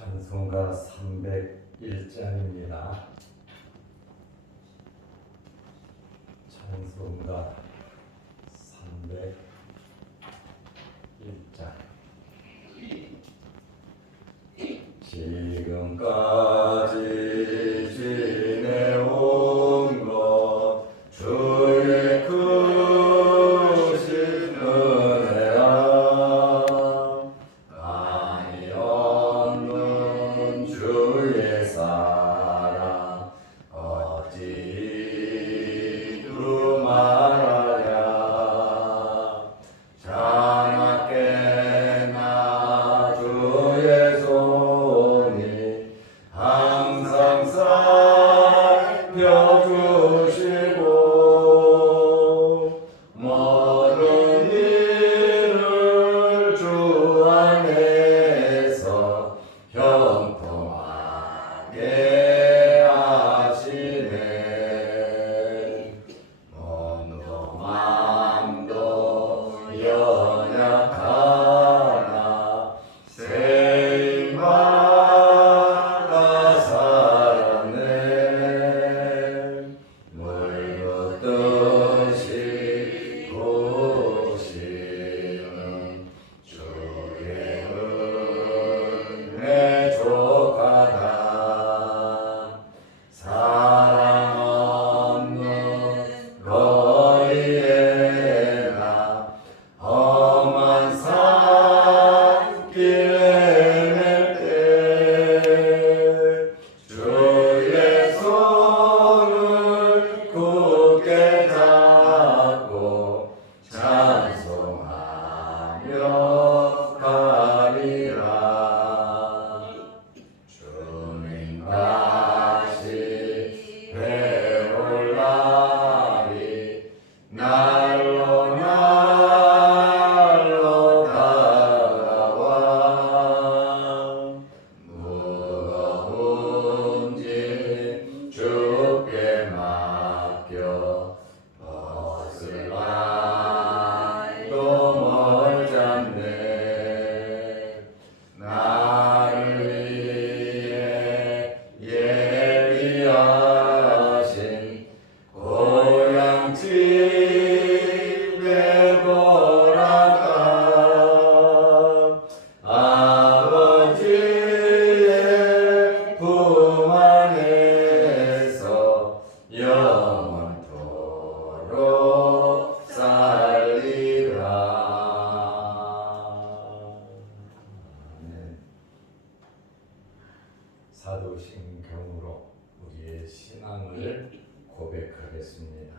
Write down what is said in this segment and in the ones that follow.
찬송가 301장입니다. 찬송가 301장. 지금까지 지내온 것 주의 크신 은혜야. 감이 없는 주의 사랑 어찌 두말하랴. 자나깨나 주의 손이 항상 살펴주시고 모든 일을 주 안에서 형통하게 하시네. 몸도 맘도 연약하나 세마다 살았네. 물 붓듯이 부으시는 주의 은혜 족하다. 사랑 없는 거리에 나 험한 산길 헤맬 때 주의 손을 굳게 잡고 찬송하며 가리라. 주님 다시 배울 날이 날로 날로 다가와. 무거운 짐 주께 맡겨 벗을 날도 멀잖네. 나를 위해 예비하신 고향 집에 돌아가. 아버지의 품 안에서 영원토록 살리라. 아멘. 사도신경으로 우리의 신앙을 고백하겠습니다.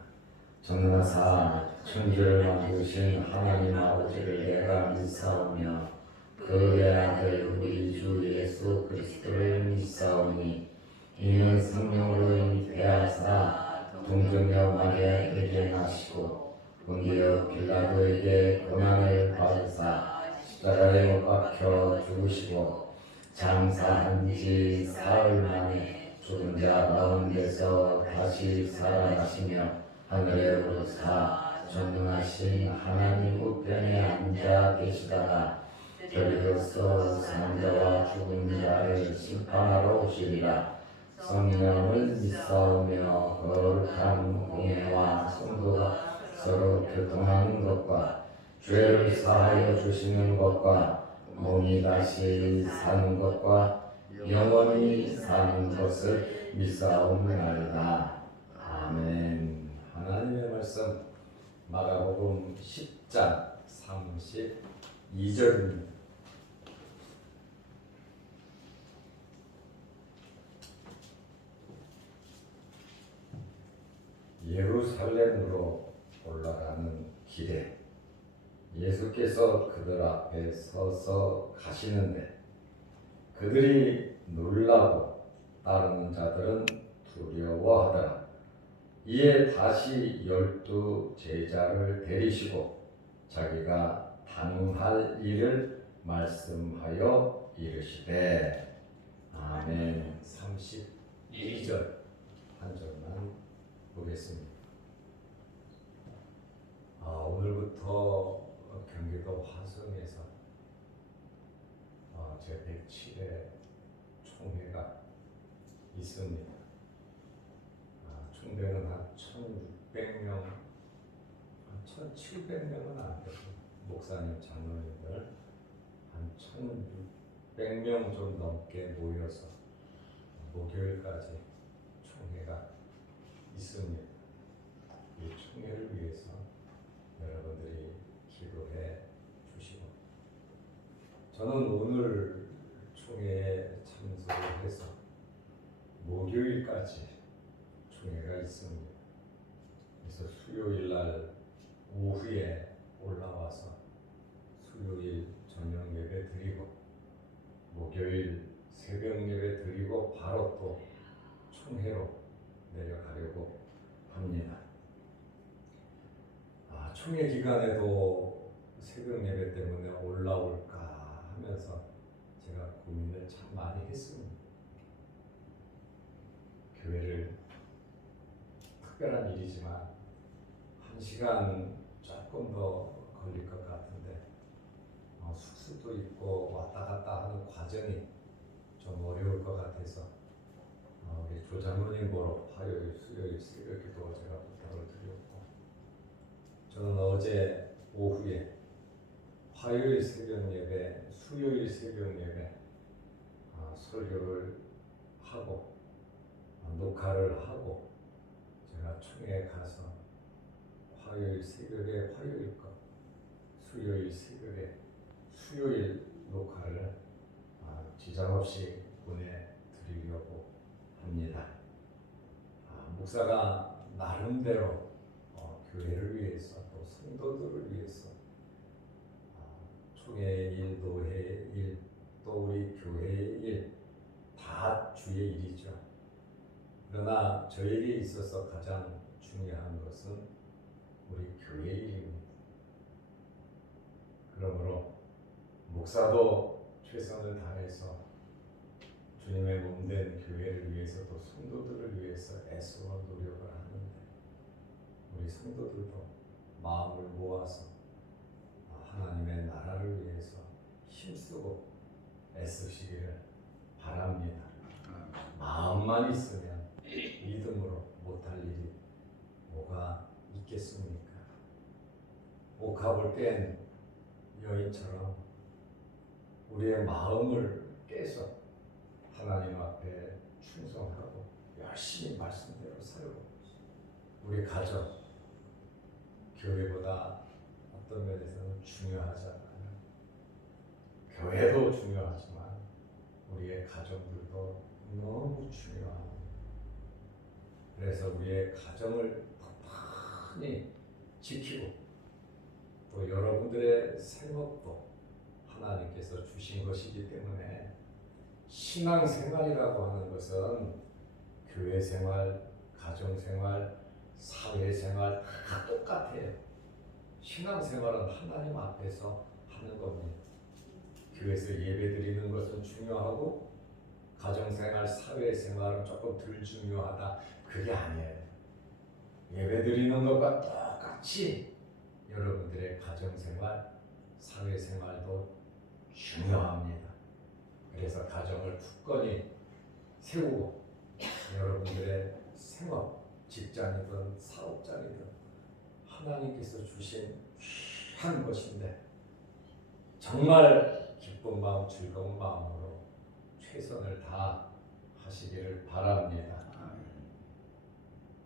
전능하사 천지를 만드신 하나님 아버지를 내가 믿사오며 그의 아들 우리 주 예수 그리스도를 믿사오니 이는 성령으로 잉태하사 동정녀 마리아에게 나시고 본디오 빌라도에게 고난을 받으사 십자가에 못 박혀 죽으시고 장사한 지 사흘 만에 죽은 자 가운데서 다시 살아나시며 하늘에 오르사 전능하신 하나님 우편에 앉아 계시다가 저리로서 산 자와 죽은 자를 심판하러 오시리라. 성령을 믿사오며 거룩한 공예와 성도가 서로 교통하는 것과 죄를 사하여 주시는 것과 몸이 다시 사는 것과 영원히 사는 것을 믿사옵나이다. 아멘. 하나님의 말씀 마가복음 10장 32절입니다. 예루살렘으로 올라가는 길에 예수께서 그들 앞에 서서 가시는데 그들이 놀라고 따르는 자들은 두려워하더라. 이에 다시 12 제자를 데리시고 자기가 당할 일을 말씀하여 이르시되. 아멘. 32절 한 절만 보겠습니다. 오늘부터 경기도 화성에서 제107회 총회가 있습니다. 총회는 한 1,600명, 1,700명은 안 되고 목사님 장로님들 한 1,600명 좀 넘게 모여서 목요일까지 총회가 있습니다. 이 총회를 위해서 여러분들이 기도해 주시고, 저는 오늘 총회에 참석해서 목요일까지 총회가 있습니다. 그래서 수요일 날 오후에 올라와서 수요일 저녁 예배 드리고 목요일 새벽 예배 드리고 바로 또 총회로 내려가려고 합니다. 총회 기간에도 새벽 예배 때문에 올라올까 하면서 제가 고민을 참 많이 했습니다. 교회를 특별한 일이지만 1시간 조금 더 걸릴 것 같은데 숙소도 있고 왔다 갔다 하는 과정이 좀 어려울 것 같아서 우리 조장로님 보러 화요일, 수요일 새벽에도 제가 부탁을 드렸고, 저는 어제 오후에 화요일 새벽 예배, 수요일 새벽 예배 설교를 하고 녹화를 하고 제가 총회에 가서 화요일 새벽에 화요일 것, 수요일 새벽에 수요일 녹화를 지장 없이 보내드리려고 합니다. 목사가 나름대로 교회를 위해서 또 성도들을 위해서 총회의 일, 노회의 일, 또 우리 교회의 일 다 주의 일이죠. 그러나 저에게 있어서 가장 중요한 것은 우리 교회의 일입니다. 그러므로 목사도 최선을 다해서 주님의 몸된 교회를 위해서 또 성도들을 위해서 애쓰고 노력을 하는데, 우리 성도들도 마음을 모아서 하나님의 나라를 위해서 힘쓰고 애쓰시기를 바랍니다. 마음만 있으면 믿음으로 못할 일이 뭐가 있겠습니까? 옥합을 깬 여인처럼 우리의 마음을 깨서 하나님 앞에 충성하고 열심히 말씀대로 살고, 우리 가정, 교회보다 어떤 면에서는 중요하잖아요. 교회도 중요하지만 우리의 가정들도 너무 중요합니다. 그래서 우리의 가정을 튼튼히 지키고, 또 여러분들의 생업도 하나님께서 주신 것이기 때문에, 신앙생활이라고 하는 것은 교회생활, 가정생활, 사회생활 다 똑같아요. 신앙생활은 하나님 앞에서 하는 겁니다. 교회에서 예배드리는 것은 중요하고 가정생활, 사회생활은 조금 덜 중요하다, 그게 아니에요. 예배드리는 것과 똑같이 여러분들의 가정생활, 사회생활도 중요합니다. 그래서 가정을 굳건히 세우고 여러분들의 생업, 직장이든 사업장이든 하나님께서 주신 귀한 것인데 정말 기쁜 마음, 즐거운 마음으로 최선을 다하시기를 바랍니다.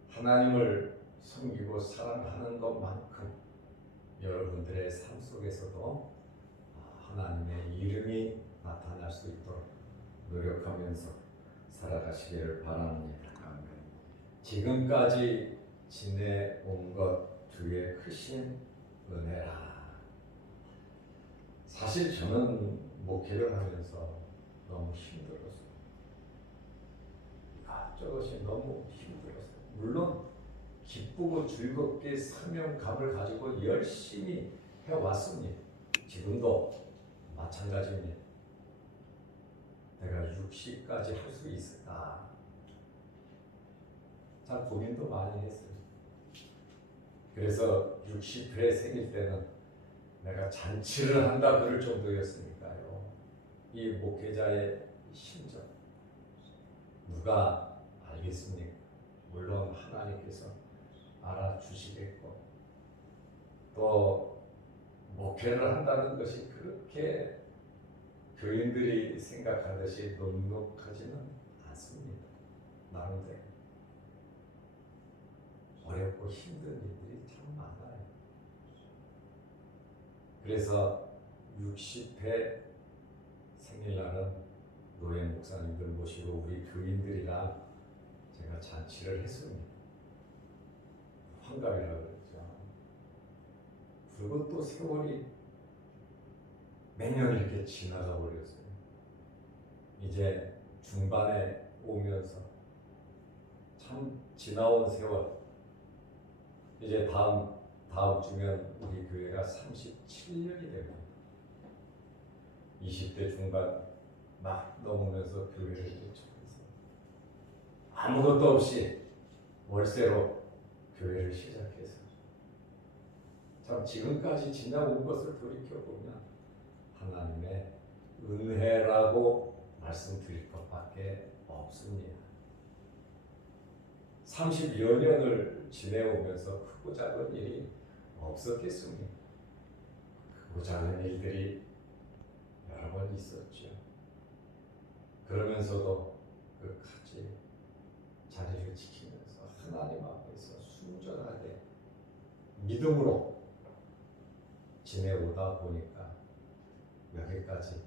하나님을 섬기고 사랑하는 것만큼 여러분들의 삶 속에서도 하나님의 이름이 나타날 수 있도록 노력하면서 살아가시기를 바랍니다. 지금까지 지내온 것 주의 크신 은혜라. 사실 저는 목회를 하면서 너무 힘들었어요. 이것저것이 너무 힘들었어요. 물론 기쁘고 즐겁게 사명감을 가지고 열심히 해왔습니다. 지금도 마찬가지입니다. 내가 60까지 할 수 있을까? 참 고민도 많이 했어요. 그래서 60회 생일 때는 내가 잔치를 한다 그럴 정도였으니까요. 이 목회자의 심정, 누가 알겠습니까? 물론 하나님께서 알아주시겠고, 또 목회를 한다는 것이 그렇게 교인들이 생각하듯이 넉넉하지는 않습니다. 나름대로 어렵고 힘든 일들이 참 많아요. 그래서 60회 생일날은 노예 목사님들 모시고 우리 교인들이랑 제가 잔치를 했습니다. 환갑이라고 그랬죠. 그리고 또 세월이 몇 년 이렇게 지나가 버렸어요. 이제 중반에 오면서 참 지나온 세월, 이제 다음 주면 우리 교회가 37년이 됩니다. 20대 중반 막 넘으면서 교회를 개척해서 아무것도 없이 월세로 교회를 시작해서 참 지금까지 지나온 것을 돌이켜보면 하나님의 은혜라고 말씀드릴 것밖에 없습니다. 30여 년을 지내오면서 크고 작은 일이 없었겠습니까? 크고 작은 일들이 여러 번 있었죠. 그러면서도 끝까지 자리를 지키면서 하나님 앞에서 순전하게 믿음으로 지내오다 보니까 여기까지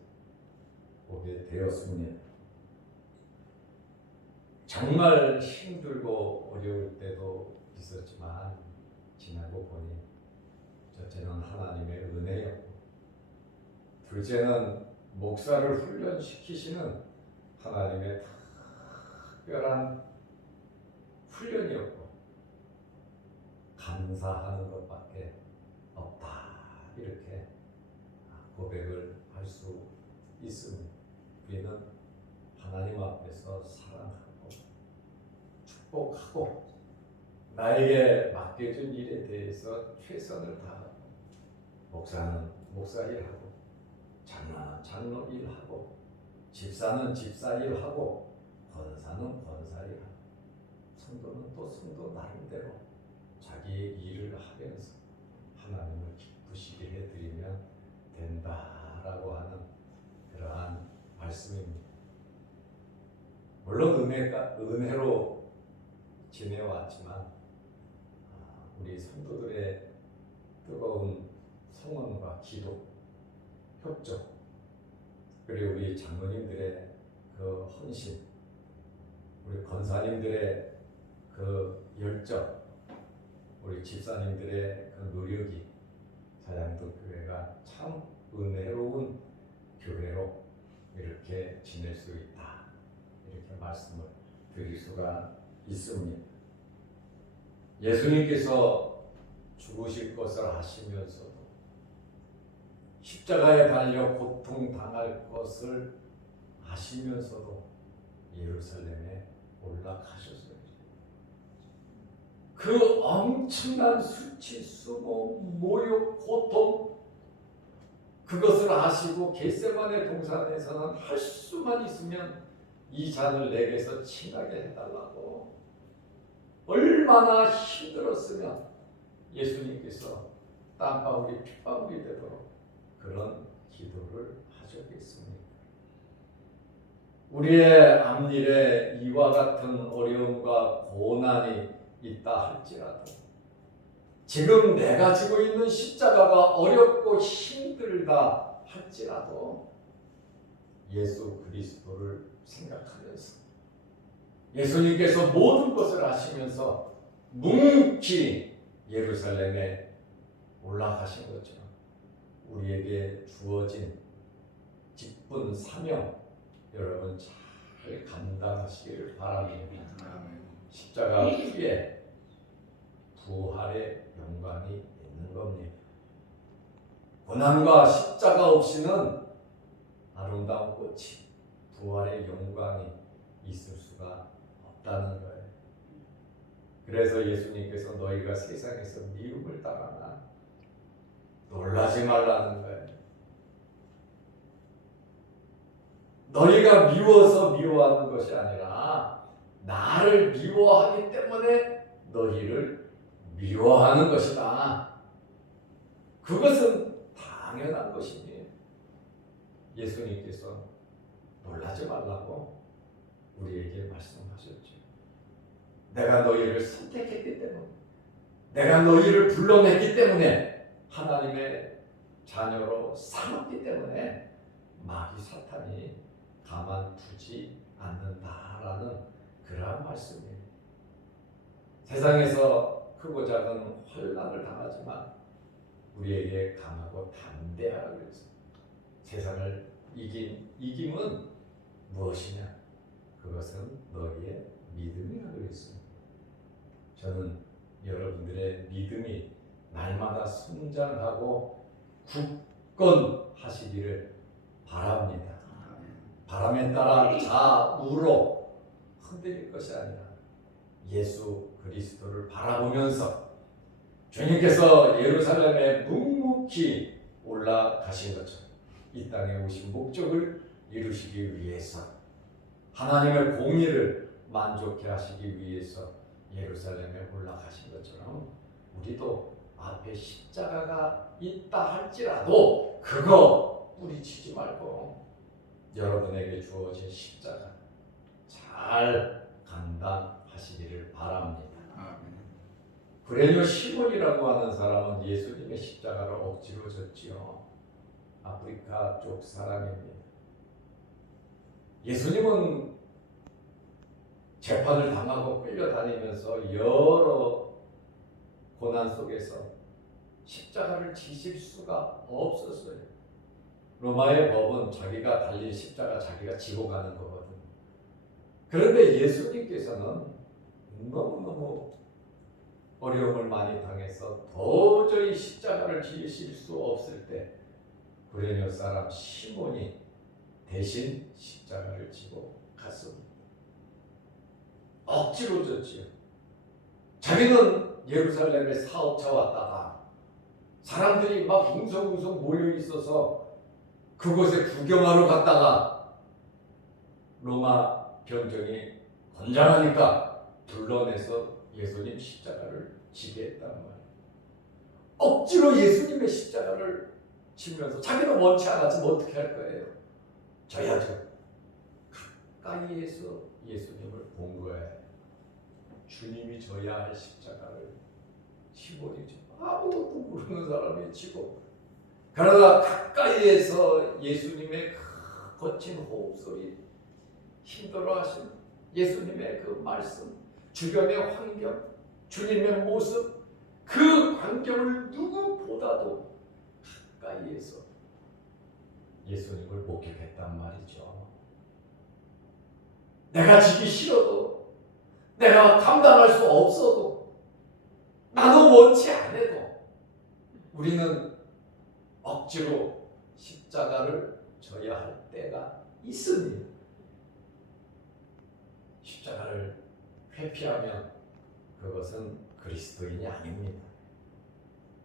오게 되었습니다. 정말 힘들고 어려울 때도 있었지만 지나고 보니 첫째는 하나님의 은혜였고, 둘째는 목사를 훈련시키시는 하나님의 특별한 훈련이었고, 감사하는 것밖에 없다, 이렇게 고백을 할 수 있습니다. 우리는 하나님 앞에서 사랑하고 축복하고 나에게 맡겨준 일에 대해서 최선을 다하고, 목사는 목사 일하고, 장로는 장로 일하고, 집사는 집사 일하고, 권사는 권사 일하고, 성도는 또 성도 나름대로 자기의 일을 하면서 하나님을 기쁘시게 해드리면 된다라고 하는 그러한 말씀입니다. 물론 은혜로 지내왔지만 우리 성도들의 뜨거운 성원과 기도, 협조, 그리고 우리 장로님들의 그 헌신, 우리 권사님들의 그 열정, 우리 집사님들의 그 노력이 사양동 교회가 참 은혜로운 교회로 이렇게 지낼 수 있다, 이렇게 말씀을 드릴 수가 있습니다. 예수님께서 죽으실 것을 아시면서도, 십자가에 달려 고통당할 것을 아시면서도 예루살렘에 올라가셨어요. 그 엄청난 수치수모, 모욕, 고통, 그것을 아시고 겟세마네 동산에서는 할 수만 있으면 이 잔을 내게서 취하게 해달라고 얼마나 힘들었으면 예수님께서 땀방울이 핏방울이 되도록 그런 기도를 하셨겠습니까? 우리의 앞일에 이와 같은 어려움과 고난이 있다 할지라도, 지금 내가 지고 있는 십자가가 어렵고 힘들다 할지라도 예수 그리스도를 생각하면서, 예수님께서 모든 것을 아시면서 묵묵히 예루살렘에 올라가신 것처럼 우리에게 주어진 직분 사명, 여러분 잘 감당하시기를 바랍니다. 십자가 후에 부활의 영광이 있는 겁니다. 고난과 십자가 없이는 아름다운 꽃이, 부활의 영광이 있을 수가 없다는 거예요. 그래서 예수님께서 너희가 세상에서 미움을 당하나 놀라지 말라는 거예요. 너희가 미워서 미워하는 것이 아니라 나를 미워하기 때문에 너희를 미워하는 것이다. 그것은 당연한 것이니 예수님께서 놀라지 말라고 우리에게 말씀하셨죠. 내가 너희를 선택했기 때문에, 내가 너희를 불러냈기 때문에, 하나님의 자녀로 삼았기 때문에 마귀 사탄이 가만두지 않는다라는 그러한 말씀이에요. 세상에서 크고 작은 환난을 당하지만 우리에게 강하고 담대하라 그랬어요. 세상을 이김은 무엇이냐? 그것은 너희의 믿음이라 그랬어요. 저는 여러분들의 믿음이 날마다 성장하고 굳건하시기를 바랍니다. 바람에 따라 좌우로 흔들릴 것이 아니라 예수 그리스도를 바라보면서 주님께서 예루살렘에 묵묵히 올라가신 것처럼 이 땅에 오신 목적을 이루시기 위해서, 하나님의 공의를 만족해 하시기 위해서 예루살렘에 올라가신 것처럼 우리도 앞에 십자가가 있다 할지라도 그거 뿌리치지 말고 여러분에게 주어진 십자가 잘 감당하시기를 바랍니다. 구레뇨 시몬이라고 하는 사람은 예수님의 십자가를 억지로 졌지요. 아프리카 쪽 사람입니다. 예수님은 재판을 당하고 끌려다니면서 여러 고난 속에서 십자가를 지실 수가 없었어요. 로마의 법은 자기가 달린 십자가 자기가 지고 가는 거거든요. 그런데 예수님께서는 너무너무 어려움을 많이 당해서 도저히 십자가를 지실 수 없을 때 구레뇨 사람 시몬이 대신 십자가를 지고 갔습니다. 억지로 졌지요. 자기는 예루살렘에 사업차 왔다가 사람들이 막 웅성웅성 모여 있어서 그곳에 구경하러 갔다가 로마 병정이 권장하니까 불러내서 예수님 십자가를 지게 했단 말이에요. 억지로 예수님의 십자가를 지면서 자기는 원치 않았지만 어떻게 할 거예요? 져야죠. 가까이에서 예수님을 본 거예요. 주님이 져야 할 십자가를 시몬이죠. 아무것도 모르는 사람이 지고, 그러나 가까이에서 예수님의 그 거친 호흡소리, 힘들어하신 예수님의 그 말씀, 주변의 환경, 주님의 모습, 그 광경을 누구보다도 가까이에서 예수님을 목격했단 말이죠. 내가 지기 싫어도, 내가 감당할 수 없어도, 나도 원치 않아도 우리는 억지로 십자가를 져야 할 때가 있으니 십자가를 회피하면 그것은 그리스도인이 아닙니다.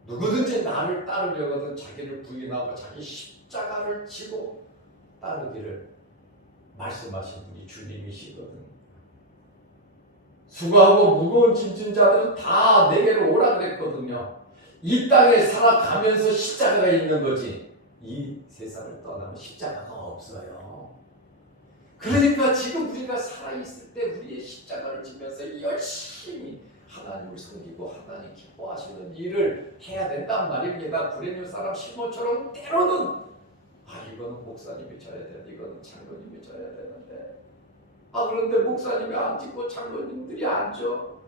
누구든지 나를 따르려거든 자기를 부인하고 자기 십자가를 지고 따르기를 말씀하신 분이 주님이시거든요. 수고하고 무거운 짐진 자들은 다 내게로 오라 그랬거든요. 이 땅에 살아가면서 십자가가 있는 거지, 이 세상을 떠나면 십자가가 없어요. 그러니까 지금 우리가 살아있을 때 우리의 십자가를 지면서 열심히 하나님을 섬기고 하나님 기뻐하시는 일을 해야 된단 말입니다. 구레뇨 사람 시몬처럼 때로는 이거는 목사님이 져야 되는데, 이거는 장로님이 져야 되는데, 그런데 목사님이 안 짓고 장로님들이 안 져.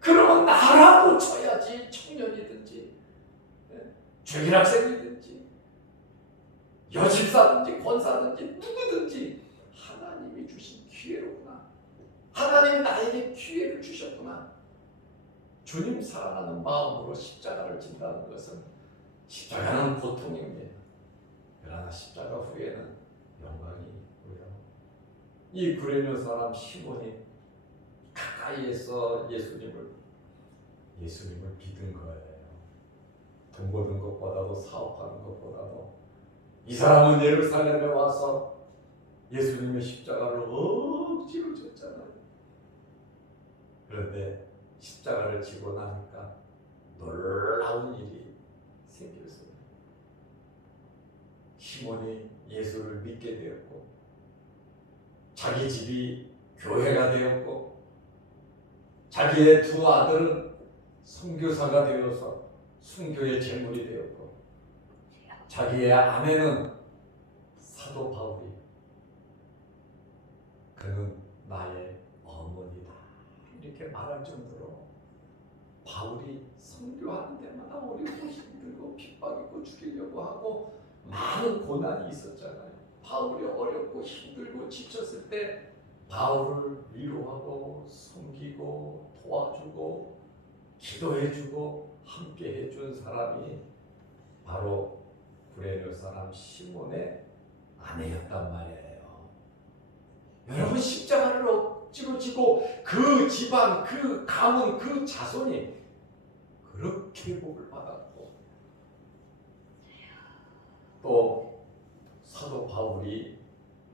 그러면 나라도 쳐야지. 청년이든지 주일학생이든지 여집사든지 권사든지 누구든지 하나님이 주신 기회로구나. 하나님이 나에게 기회를 주셨구나. 주님 사랑하는 마음으로 십자가를 진다는 것은, 십자가는 고통입니다. 그러나 십자가 후에는 영광이고요. 이 구레뇨 사람 시몬이 가까이에서 예수님을 믿은 거예요. 돈 버는 것보다도 사업하는 것보다도 이 사람은 예루살렘에 와서 예수님의 십자가를 억지로 졌잖아요. 그런데 십자가를 지고 나니까 놀라운 일이 생겼어요. 시몬이 예수를 믿게 되었고, 자기 집이 교회가 되었고, 자기의 두 아들은 선교사가 되어서 순교의 제물이 되었고, 자기의 아내는 사도 바울이 그는 나의 어머니다 이렇게 말할 정도로 바울이 선교하는 데마다 어렵고 힘들고 핍박이고 죽이려고 하고 많은 고난이 있었잖아요. 바울이 어렵고 힘들고 지쳤을 때 바울을 위로하고 섬기고 도와주고 기도해주고 함께 해준 사람이 바로 구레네 사람 시몬의 아내였단 말이에요. 여러분, 십자가를 억지로 지고 그 집안, 그 가문, 그 자손이 그렇게 복을 받았고, 또 사도 바울이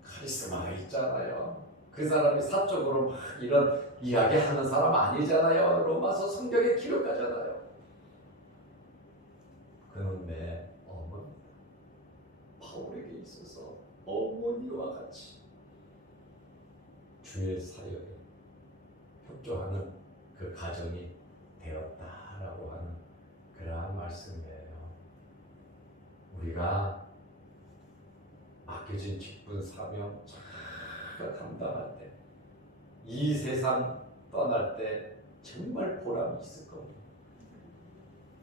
카리스마가 있잖아요. 그 사람이 사적으로 막 이런 이야기하는 사람 아니잖아요. 로마서 성경에 기록하잖아요. 그는 내 어머니, 바울에게 있어서 어머니와 같이 주의 사역에 협조하는 그 가정이 되었다라고 하는 그러한 말씀이에요. 우리가 맡겨진 직분 사명 잘 감당할 때, 이 세상 떠날 때 정말 보람이 있을 겁니다.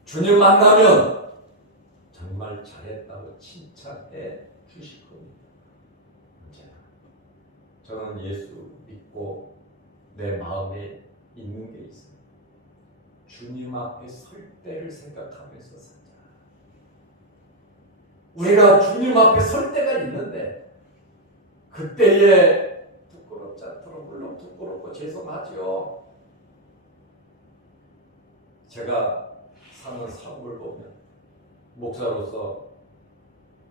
주님 만나면 정말 잘했다고 칭찬해 주실 겁니다. 언제나 저는 예수 믿고 내 마음에 있는 게 있어요. 주님 앞에 설 때를 생각하면서 살자. 우리가 주님 앞에 설 때가 있는데 그때에 부끄럽지 않도록, 물론 부끄럽고 죄송하죠. 제가 사는 사업을 보면 목사로서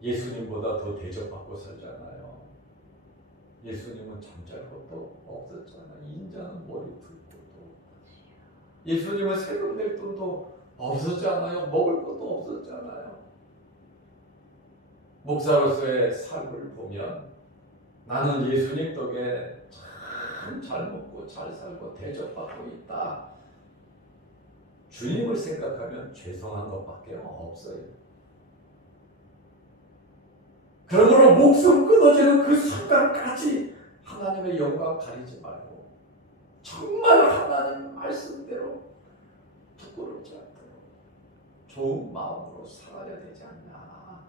예수님보다 더 대접받고 살잖아요. 예수님은 잠잘 것도 없었잖아요. 인자는 머리 풀 것도. 예수님은 세금 낼 돈도 없었잖아요. 먹을 것도 없었잖아요. 목사로서의 삶을 보면 나는 예수님 덕에 참 잘 먹고 잘 살고 대접받고 있다. 주님을 생각하면 죄송한 것밖에 없어요. 그러므로 목숨 끊어지는 그 순간까지 하나님의 영광 가리지 말고 정말 하나님 말씀대로 부끄럽지 않도록 좋은 마음으로 살아야 되지 않나.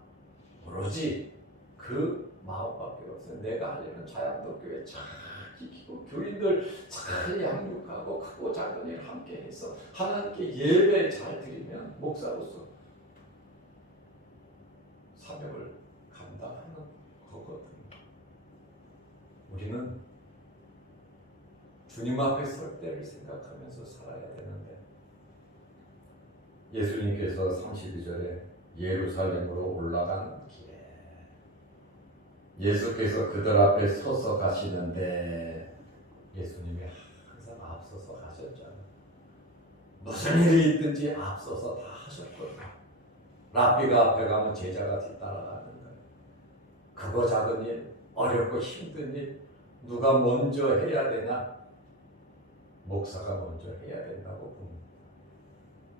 오로지 그 마음밖에 없어요. 내가 하려는 자양도교회 잘 지키고 교인들 잘 양육하고 크고 작은 일 함께 해서 하나님께 예배 잘 드리면 목사로서 사명을 감당하는 거거든요. 우리는 주님 앞에 설 때를 생각하면서 살아야 되는데, 예수님께서 32절에 예루살렘으로 올라가는 길에 예수께서 그들 앞에 서서 가시는데, 예수님이 항상 앞서서 가셨잖아요. 무슨 일이 있든지 앞서서 다 하셨거든요. 랍비가 앞에 가면 제자가 뒤따라가는 거예요. 크고 작은 일, 어렵고 힘든 일, 누가 먼저 해야 되나? 목사가 먼저 해야 된다고 봅니다.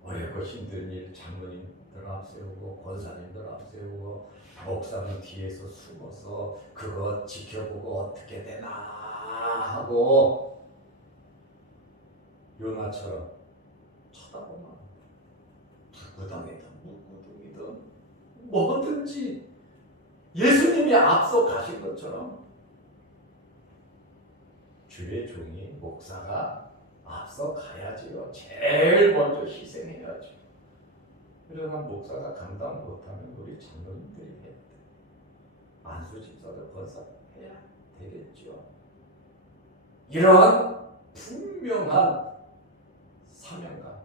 어렵고 힘든 일, 장로님들 앞세우고 권사님들 앞세우고 목사는 뒤에서 숨어서 그거 지켜보고 어떻게 되나 하고 요나처럼 쳐다보면 불구덩이든 무구덩이든 뭐든지 예수님이 앞서 가신 것처럼 주의 종이 목사가 앞서 가야지요. 제일 먼저 희생해야죠. 그러나 목사가 감당 못하면 우리 장로님들이 해야 돼. 안수 집사도 권사 해야 되겠죠. 이러한 분명한 사명감.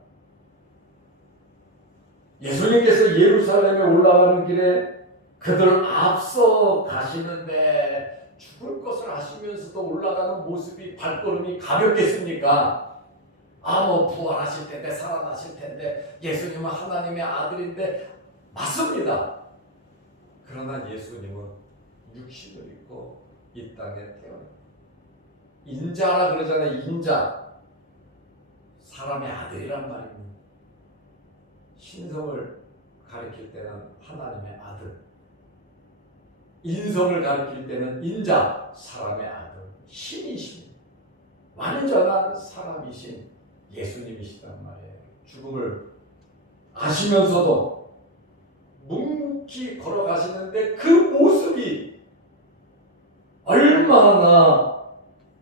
예수님께서 예루살렘에 올라가는 길에 그들 앞서 가시는데 죽을 것을 아시면서도 올라가는 모습이 발걸음이 가볍겠습니까? 뭐 부활하실 텐데 살아나실 텐데 예수님은 하나님의 아들인데 맞습니다. 그러나 예수님은 육신을 입고 이 땅에 태어나 인자라 그러잖아요. 인자, 사람의 아들이란 말입니다. 신성을 가리킬 때는 하나님의 아들, 인성을 가리킬 때는 인자, 사람의 아들, 신이십니다. 완전한 사람이신 예수님이시단 말이에요. 죽음을 아시면서도 묵묵히 걸어가시는데 그 모습이 얼마나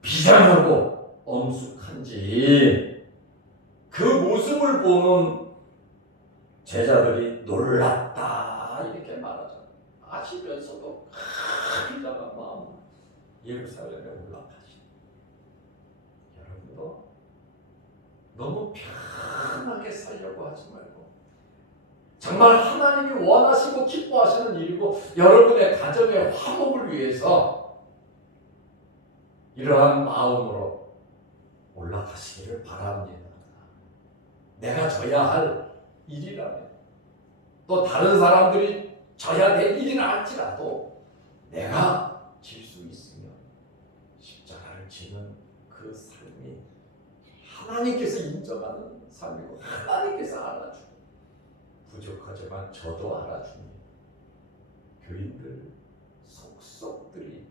비장하고 엄숙한지 그 모습을 보는 제자들이 놀랐다 이렇게 말하죠. 아시면서도 비장한 마음 예루살렘에 올라가시. 여러분도 너무 편하게 살려고 하지 말고 정말 하나님이 원하시고 기뻐하시는 일이고 여러분의 가정의 화목을 위해서 이러한 마음으로 올라가시기를 바랍니다. 내가 져야 할 일이라면 또 다른 사람들이 져야 될 일이라 할지라도 내가 질 수 있으면 십자가를 지는 그 삶이 하나님께서 인정하는 삶이고 하나님께서 알아주고 부족하지만 저도 알아줍니다. 교인들 속속들이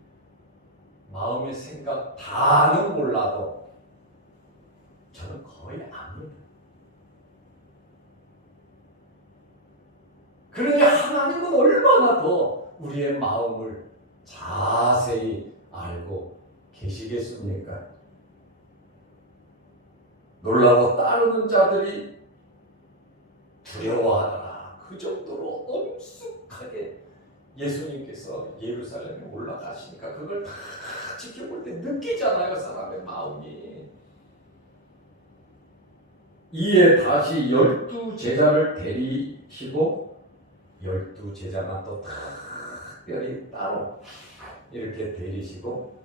마음의 생각 다는 몰라도 저는 거의 압니다. 그러니 하나님은 얼마나 더 우리의 마음을 자세히 알고 계시겠습니까? 놀라고 따르는 자들이 두려워하더라. 그 정도로 엄숙하게 예수님께서 예루살렘에 올라가시니까 그걸 다 지켜볼 때 느끼잖아요. 사람의 마음이. 이에 다시 12제자를 데리시고 12제자만 또 특별히 따로 이렇게 데리시고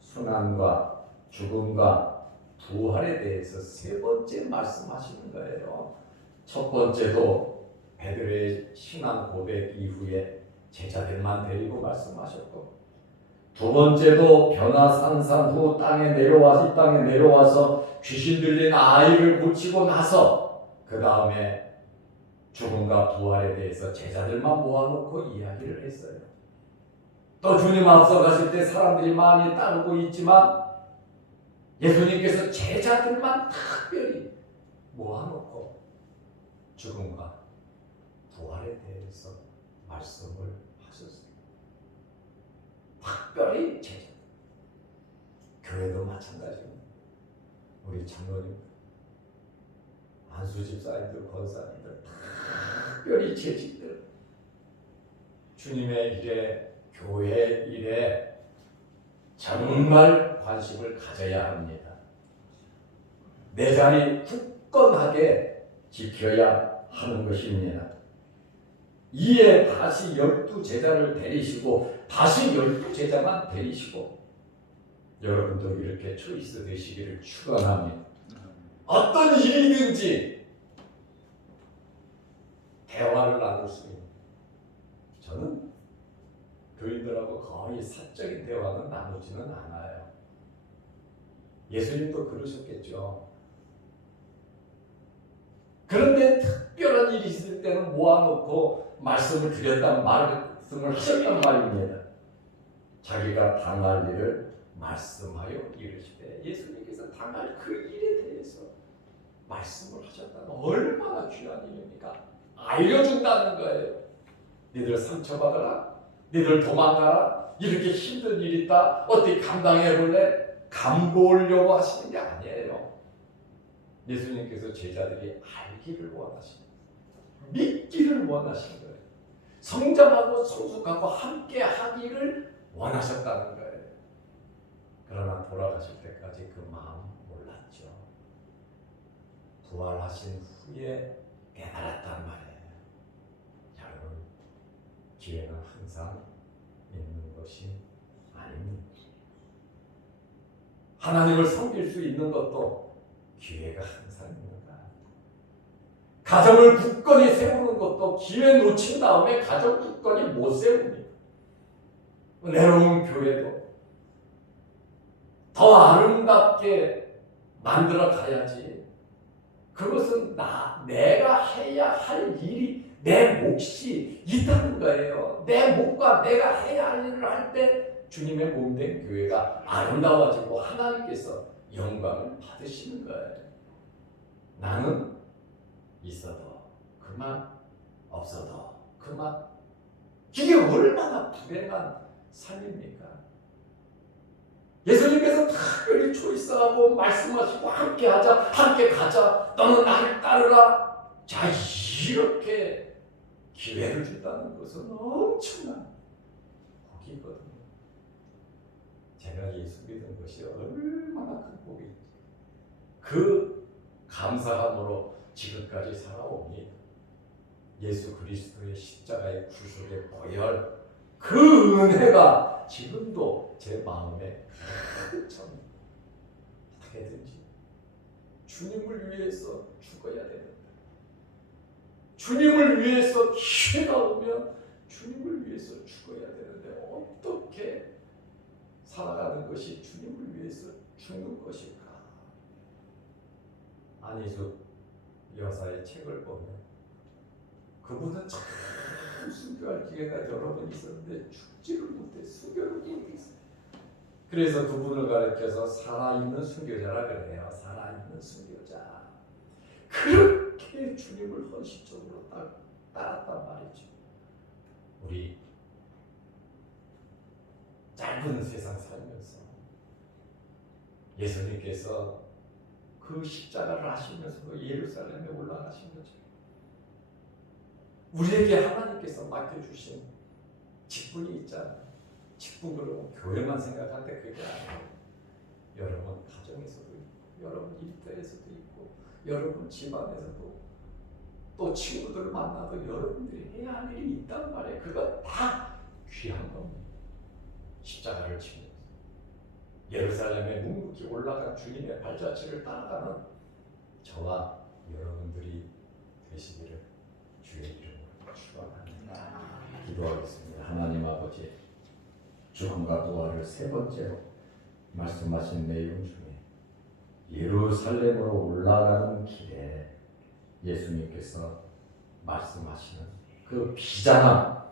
순환과 죽음과 부활에 대해서 세 번째 말씀하시는 거예요. 첫 번째도 베드로의 신앙 고백 이후에 제자들만 데리고 말씀하셨고, 두 번째도 변화산산 후 이 땅에 내려와서 귀신 들린 아이를 고치고 나서 그 다음에 죽음과 부활에 대해서 제자들만 모아놓고 이야기를 했어요. 또 주님 앞서 가실 때 사람들이 많이 따르고 있지만 예수님께서 제자들만 특별히 모아놓고 죽음과 부활에 대해서 말씀을 하셨어요. 특별히 제자. 교회도 마찬가지입니다. 우리 장로님, 안수집사님들, 권사님들, 특별히 재직들, 주님의 일에, 교회 일에 정말 관심을 가져야 합니다. 내 자리 굳건하게 지켜야 하는 것입니다. 이에 다시 12제자를 데리시고 다시 12제자만 데리시고 여러분도 이렇게 초이스 되시기를 축원합니다. 어떤 일이든지 대화를 나눌 수 있는, 저는 교인들하고 거의 사적인 대화는 나누지는 않아요. 예수님도 그러셨겠죠. 그런데 특별한 일이 있을 때는 모아놓고 말씀을 드렸단 말씀을 하셨단 말입니다. 자기가 당할 일을 말씀하여 이르시되, 예수님께서 당할 그 일에 대해서 말씀을 하셨다는 얼마나 귀한 일입니까? 알려준다는 거예요. 니들 상처받아라, 니들 도망가라, 이렇게 힘든 일 있다, 어떻게 감당해볼래? 감보려고 하시는 게 아니에요. 예수님께서 제자들이 알기를 원하십니다. 믿기를 원하시는 거예요. 성장하고 성숙하고 함께 하기를 원하셨다는 거예요. 그러나 돌아가실 때까지 그 마음 몰랐죠. 부활하신 후에 깨달았단 말이에요. 여러분, 기회는 항상 있는 것이 아닙니다. 하나님을 섬길 수 있는 것도 기회가 항상 있는 거야. 가정을 굳건히 세우는 것도 기회 놓친 다음에 가정 굳건히 못 세웁니다. 은혜로운 교회도 더 아름답게 만들어 가야지. 그것은 내가 해야 할 일이, 내 몫이 있다는 거예요. 내 몫과 내가 해야 할 일을 할 때 주님의 몸된 교회가 아름다워지고 하나님께서 영광을 받으시는 거예요. 나는 있어도 그만, 없어도 그만. 이게 얼마나 불행한 삶입니까? 예수님께서 특별히 초이스하고 말씀하시고 함께 하자, 함께 가자, 너는 나를 따르라. 자, 이렇게 기회를 준다는 것은 엄청난 복이거든요. 제가 예수 믿은 것이 얼마나 큰 복인지 그 감사함으로 지금까지 살아옵니다. 예수 그리스도의 십자가의 구속의 보혈, 그 은혜가 지금도 제 마음에 참 어떻게든지 주님을 위해서 죽어야 되는데, 주님을 위해서 기회가 오면 주님을 위해서 죽어야 되는데 어떻게 살아가는 것이 주님을 위해서 죽는 것일까? 안희숙 여사의 책을 보면 그분은 참 순교할 기회가 여러 번 있었는데 죽지를 못해 순교를 못했어요. 그래서 그분을 가르쳐서 살아있는 순교자라 그래요. 살아있는 순교자. 그렇게 주님을 헌신적으로 따랐단 말이죠. 우리 짧은 세상 살면서 예수님께서 그 십자가를 하시면서 예루살렘에 올라가신 거죠. 우리에게 하나님께서 맡겨주신 직분이 있잖아요. 직분으로 교회만 생각할 때 그게 아니에요. 여러분 가정에서도 있고, 여러분 일터에서도 있고, 여러분 집안에서도, 또 친구들을 만나도 여러분들이 해야 할 일이 있단 말이에요. 그거 다 귀한 겁니다. 십자가를 지면서 예루살렘에 묵묵히 올라간 주님의 발자취를 따라가는 저와 여러분들이 되시기를 주의 이름으로 축원합니다. 기도하겠습니다. 하나님 아버지, 죽음과 부활을 세 번째로 말씀하신 내용 중에 예루살렘으로 올라가는 길에 예수님께서 말씀하시는 그 비장한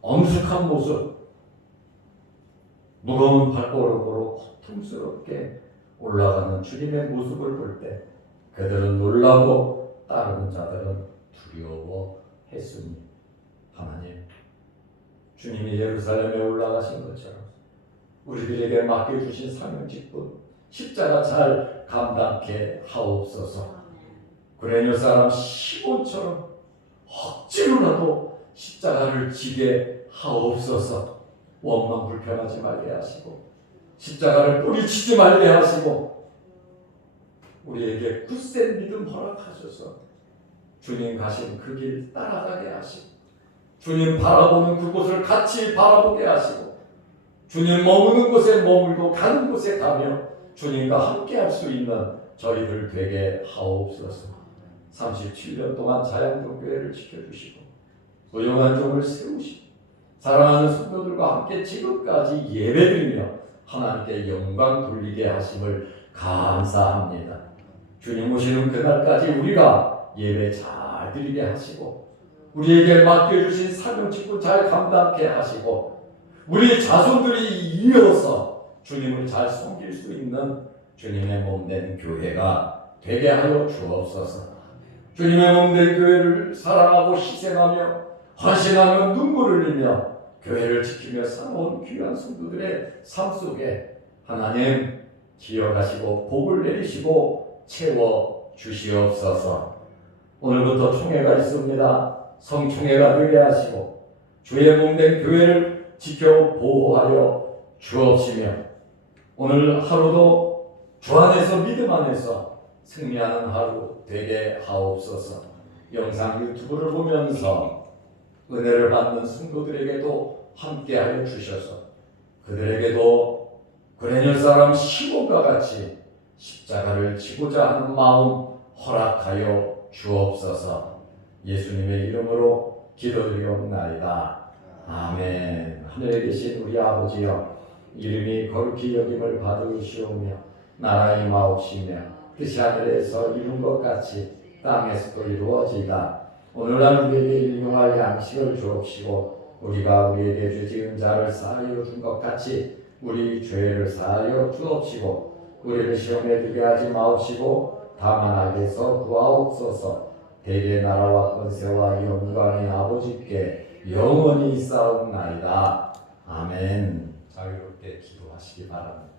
엄숙한 모습, 무거운 발걸음으로 고통스럽게 올라가는 주님의 모습을 볼 때 그들은 놀라고 따르는 자들은 두려워했으니, 하나님, 주님이 예루살렘에 올라가신 것처럼 우리들에게 맡겨주신 사명 직분 십자가 잘 감당케 하옵소서. 구레네 사람 시몬처럼 억지로라도 십자가를 지게 하옵소서. 원망 불평하지 말게 하시고 십자가를 뿌리치지 말게 하시고 우리에게 굳센 믿음 허락하셔서 주님 가신 그 길 따라가게 하시고 주님 바라보는 그곳을 같이 바라보게 하시고 주님 머무는 곳에 머물고 가는 곳에 가며 주님과 함께 할 수 있는 저희들 되게 하옵소서. 37년 동안 자양동교회를 지켜주시고 소중한 종을 세우시고 사랑하는 성도들과 함께 지금까지 예배드리며 하나님께 영광 돌리게 하심을 감사합니다. 주님 오시는 그날까지 우리가 예배 잘 드리게 하시고 우리에게 맡겨주신 사명 직분 잘 감당케 하시고 우리 자손들이 이어서 주님을 잘 섬길 수 있는 주님의 몸된 교회가 되게 하여 주옵소서. 주님의 몸된 교회를 사랑하고 희생하며 헌신하며 눈물을 흘리며 교회를 지키며 살아온 귀한 성도들의 삶 속에 하나님 기억하시고 복을 내리시고 채워 주시옵소서. 오늘부터 총회가 있습니다. 성총회가 되게 하시고 주의 몸된 교회를 지켜 보호하여 주옵시며 오늘 하루도 주 안에서 믿음 안에서 승리하는 하루 되게 하옵소서. 영상 유튜브를 보면서 은혜를 받는 성도들에게도 함께하여 주셔서 그들에게도 구레네 사람 시몬과 같이 십자가를 지고자 하는 마음 허락하여 주옵소서. 예수님의 이름으로 기도드리옵나이다. 아멘. 하늘에 계신 우리 아버지여, 이름이 거룩히 여김을 받으시오며 나라가 임하옵시며 뜻이 하늘에서 이룬 것 같이 땅에서도 이루어지이다. 오늘날 우리에게 일용할 양식을 주옵시고 우리가 우리에게 죄 지은 자를 사하여 준 것 같이 우리 죄를 사하여 주옵시고 우리를 시험에 들게 하지 마옵시고 다만 악에서 구하옵소서. 대개 나라와 권세와 영광이 아버지께 영원히 있사옵나이다. 아멘. 자유롭게 기도하시기 바랍니다.